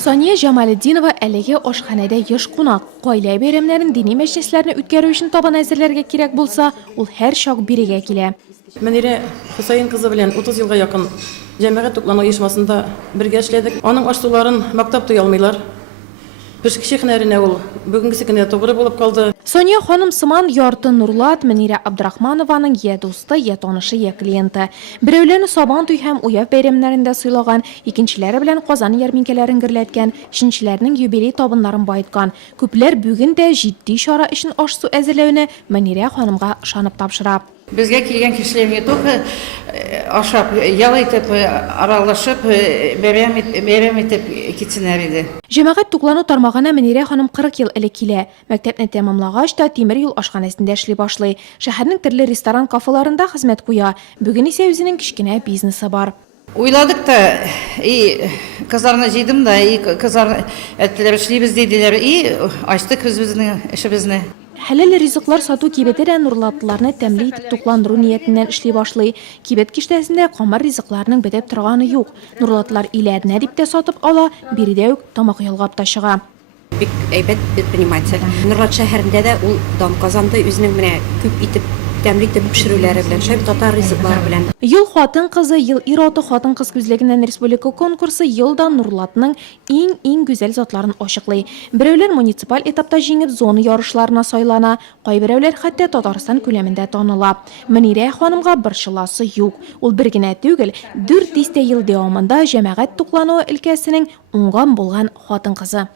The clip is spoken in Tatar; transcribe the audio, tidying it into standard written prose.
Sonya Jamaliddinova әлеге ашханәдә еш кунак. Кайла бәйрәмнәрен, дини мәҗлесләрне үткәрү өчен табан әзерләргә кирәк булса, ул һәр чак бирегә килә. Мәнирә Хөсәен кызы белән 30 елга якын җәмәгать туклану оешмасында бергә эшләдек. Аның аш-суларын мактап туя алмыйлар. Пешки шехнәренә ул бүгенгесе көндә тугры булып калды. Соня ханым сыман ярты Нурлат Мәнирә Абдрахманованың я дусты, я танышы, я клиенты. Берәүләрне Сабан туй һәм Уяв бәйрәмнәрендә сыйлаган, икенчеләре белән Казан ярминкәләрен гөрләткән, өченчеләрнең юбилей табыннарын байыткан. Күпләр бүген дә җитди чара өчен аш-су әзерләүне Мәнирә ханымга ышанып тапшыра. Безгә килгән кешеләр не только ашап, ял итеп, аралашып, бәйрәм итеп китсеннәр иде. Җәмәгать туклану тармагына Мәнирә ханым 40 ел элек килә. Мәктәпне тәмамлагач та тимер юл ашханәсендә эшли башлый. Шәһәрнең төрле ресторан, кафеларында хезмәт куя. Бүген исә үзенең кичкенә бизнесы бар. Уйладык та, кызларны җыйдым да, кызлар әйттеләр, эшлибез диделәр, ачтык безнең эшебезне. Хәләл ризыклар сату кибетә нурлатларны тәмле итеп тукландыру ниятеннән эшли башлый. Кибет киштәсендә камыр ризыкларның бетеп торганы юк. Нурлатлар иләренә дип тә сатып ала, биредә үк тамак ялгап та чыга. Бик әйбәт предприниматель. Нурлат шәһәрендә дә ул дан казанды үзенең менә күп итеп тәмле итеп пешерүләре белән, шәп татар ризыклары белән. Ел хатын кызы, ел ир-аты хатын кыз күзлегеннән республика конкурсы елда Нурлатның иң гүзәл затларын ачыклый. Берәүләр муниципаль этапта җиңеп зона ярышларына сайлана, кайберәүләр хәтта Татарстан күләмендә таныла. Мәнирә ханымга борчыласы юк. Ул бер генә түгел, 4 ел дәвамында җәмәгать туклануы өлкәсенең уңган булган хатын кызы.